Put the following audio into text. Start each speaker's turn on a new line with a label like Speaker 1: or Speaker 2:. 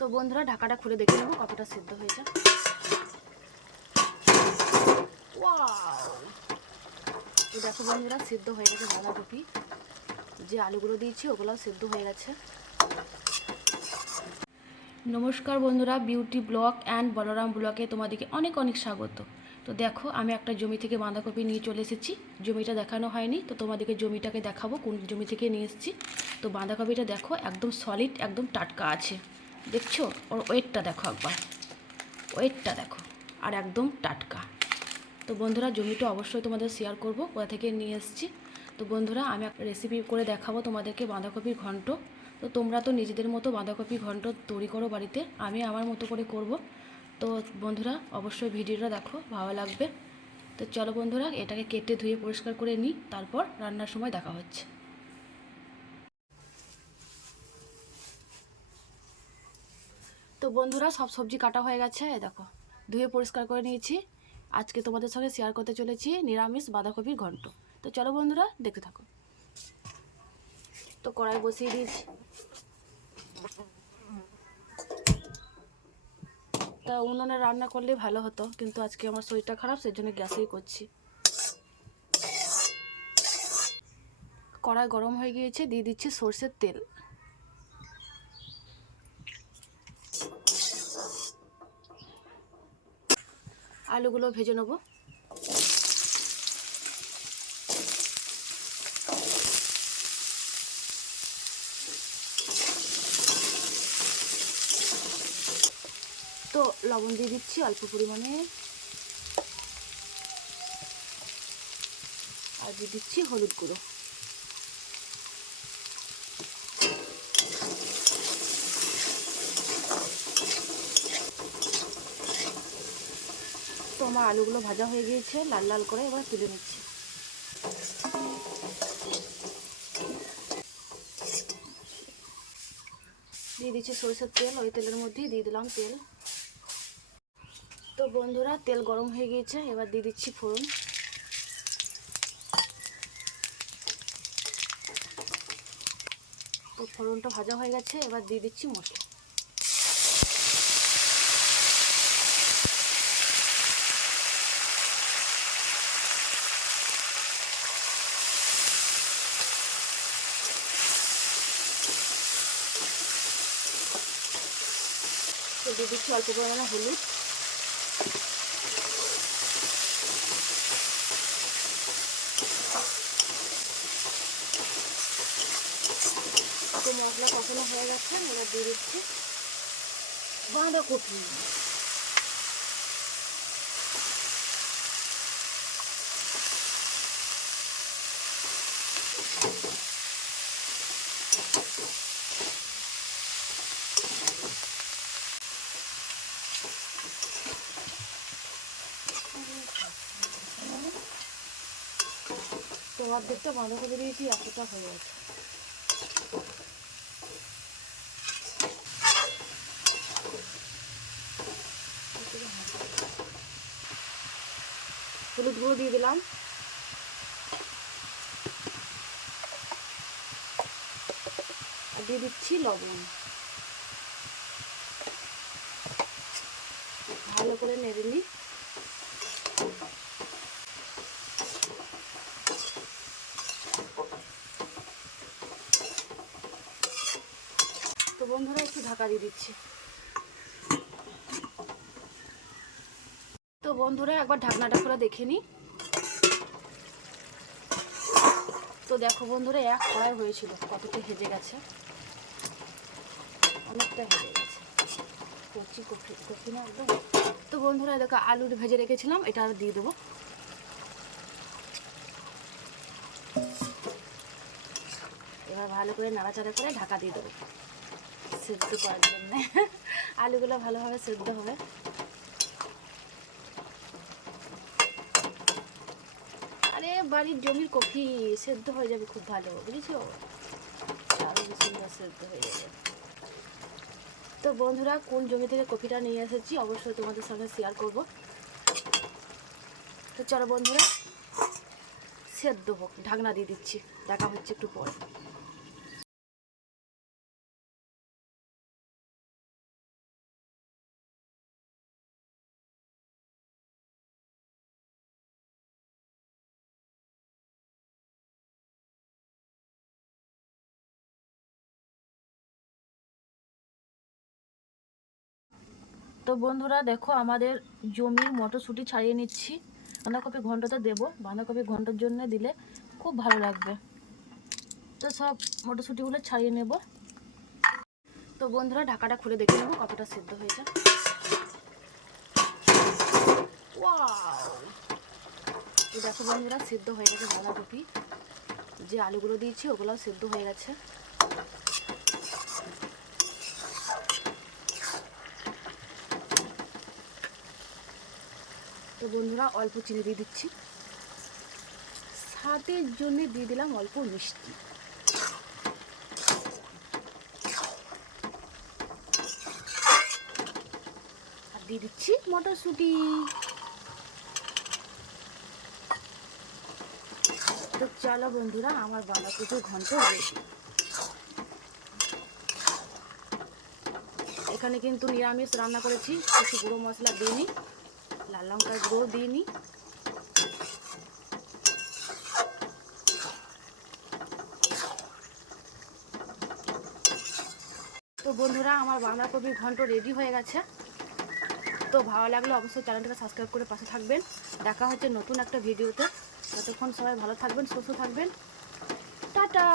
Speaker 1: তো বন্ধুরা, ঢাকাটা খুলে দেখে নেব কতটা সিদ্ধ হয়েছে! তো দেখো বন্ধুরা, সিদ্ধ হয়ে গেছে বাঁধাকপি। যে আলুগুলো দিয়েছি, ওগুলোও সিদ্ধ হয়ে গেছে। নমস্কার বন্ধুরা, বিউটি ব্লক অ্যান্ড বলরাম ব্লকে তোমাদেরকে অনেক অনেক স্বাগত। তো দেখো, আমি একটা জমি থেকে বাঁধাকপি নিয়ে চলে এসেছি। জমিটা দেখানো হয়নি, তো তোমাদেরকে জমিটাকে দেখাবো, কোন জমি থেকে নিয়ে এসেছি। তো বাঁধাকপিটা দেখো, একদম সলিড একদম টাটকা আছে। দেখছ? ওর ওয়েটটা দেখো একবার। ওয়েটটা দেখো। আর একদম টাটকা। তো বন্ধুরা, জমিটা অবশ্যই তোমাদের শেয়ার করব, কোথা থেকে নিয়ে এসেছি। তো বন্ধুরা, আমি রেসিপি করে দেখাবো তোমাদেরকে, বাঁধাকপির ঘন্ট। তো তোমরা তো নিজেদের মতো বাঁধাকপি ঘন্ট তৈরি করো বাড়িতে। আমি আমার মতো করে করব। তো বন্ধুরা, অবশ্যই ভিডিওটা দেখো, ভালো লাগবে। তো চলো বন্ধুরা, এটাকে কেটে ধুয়ে পরিষ্কার করে নিই, তারপর রান্নার সময় দেখা হচ্ছে। বন্ধুরা, সব সবজি কাটা হয়ে গেছে। দেখো, ধুয়ে পরিষ্কার করে নিয়েছি। আজকে তোমাদের সঙ্গে শেয়ার করতে চলেছি নিরামিষ বাঁধাকপির ঘন্ট। তো চলো বন্ধুরা, দেখতে থাকো। তো কড়াই বসিয়ে দিয়েছি। তা উনুনে রান্না করলে ভালো হতো, কিন্তু আজকে আমার শরীরটা খারাপ সেই জন্য গ্যাসেই করছি। কড়াই গরম হয়ে গিয়েছে, দিয়ে দিচ্ছি সর্ষের তেল। আলুগুলো ভেজে নেব। তো লবণ দিয়ে দিচ্ছি অল্প পরিমাণে। আর দিয়ে দিচ্ছি হলুদ গুঁড়ো। আমার আলুগুলো ভাজা হয়ে গিয়েছে, লাল লাল করে এবার তুলে নিচ্ছি। দিয়ে দিচ্ছি সরিষার তেল, ওই তেলের মধ্যেই দিয়ে দিলাম তেল। তো বন্ধুরা, তেল গরম হয়ে গিয়েছে, এবার দিয়ে দিচ্ছি ফোড়ন। তো ফোড়নটা ভাজা হয়ে গেছে, এবার দিয়ে দিচ্ছি মশলা। দিয়ে দিচ্ছি অল্প পরিমাণে হলুদ। তো মশলা কষানো হয়ে গেছে, এবার দিয়ে দিচ্ছি বাঁধাকপি। তো অর্ধেকটা বাঁধাকপি দিয়েছি এতটা হয়ে গেছে হলুদ গুঁড়ো দিয়ে দিলাম। আর দিয়ে দিচ্ছি লবণ। ভালো করে নেড়ে নিই তো বন্ধুরা একটু ঢাকা দিয়ে দিচ্ছি। তো বন্ধুরা, একবার ঢাকনাটা খুলে দেখে নিই তো দেখো বন্ধুরা, এক কড়াই হয়েছিল, কতটা হেজে গেছে? অনেকটা হেজে গেছে। কচি কফি কফি না একদম? তো বন্ধুরা, দেখো আলু ভেজে রেখেছিলাম, এটা দিয়ে দেবো। এবার ভালো করে নাড়াচাড়া করে ঢাকা দিয়ে দেবো। সেদ্ধ করার জন্য। আলুগুলো ভালোভাবে সেদ্ধ হবে। আরে, বাড়ির জমির কফি সেদ্ধ হয়ে যাবে খুব ভালো, বুঝেছ? সেদ্ধ হয়ে যাবে। তো বন্ধুরা, কোন জমি থেকে কফিটা নিয়ে এসেছি অবশ্যই তোমাদের সঙ্গে শেয়ার করব। তো চলো বন্ধুরা, সেদ্ধ হোক, ঢাকনা দিয়ে দিচ্ছি, দেখা হচ্ছে একটু পরে। তো বন্ধুরা দেখো আমাদের জমির মটরশুঁটি ছাড়িয়ে নিচ্ছি। বাঁধাকপি ঘন্টতে দেবো। বাঁধাকপি ঘণ্টার জন্য দিলে খুব ভালো লাগবে। তো সব মটরশুঁটিগুলো ছাড়িয়ে নেব। তো বন্ধুরা ঢাকাটা খুলে দেখে নেব কতটা সিদ্ধ হয়েছে। দেখো বন্ধুরা সিদ্ধ হয়ে গেছে বাঁধাকপি। যে আলুগুলো দিয়েছি ওগুলোও সিদ্ধ হয়ে গেছে। তো বন্ধুরা অল্প চিনি দিয়ে দিচ্ছি। স্বাদের জন্য দিয়ে দিলাম অল্প মিষ্টি। আর দিয়ে দিচ্ছি মটরশুঁটি। তো চলো বন্ধুরা, আমার বাঁধাকপির ঘন্ট রেডি এখানে কিন্তু নিরামিষ রান্না করেছি, কিছু গুঁড়ো মশলা দিইনি লাল লঙ্কার গুঁড়ো দিইনি তো বন্ধুরা, আমার বাঁধাকপির ঘন্ট রেডি হয়ে গেছে। তো ভালো লাগলে অবশ্যই চ্যানেলটাকে সাবস্ক্রাইব করে পাশে থাকবেন। দেখা হচ্ছে নতুন একটা ভিডিওতে ততক্ষণ সবাই ভালো থাকবেন, সুস্থ থাকবেন। টাটা!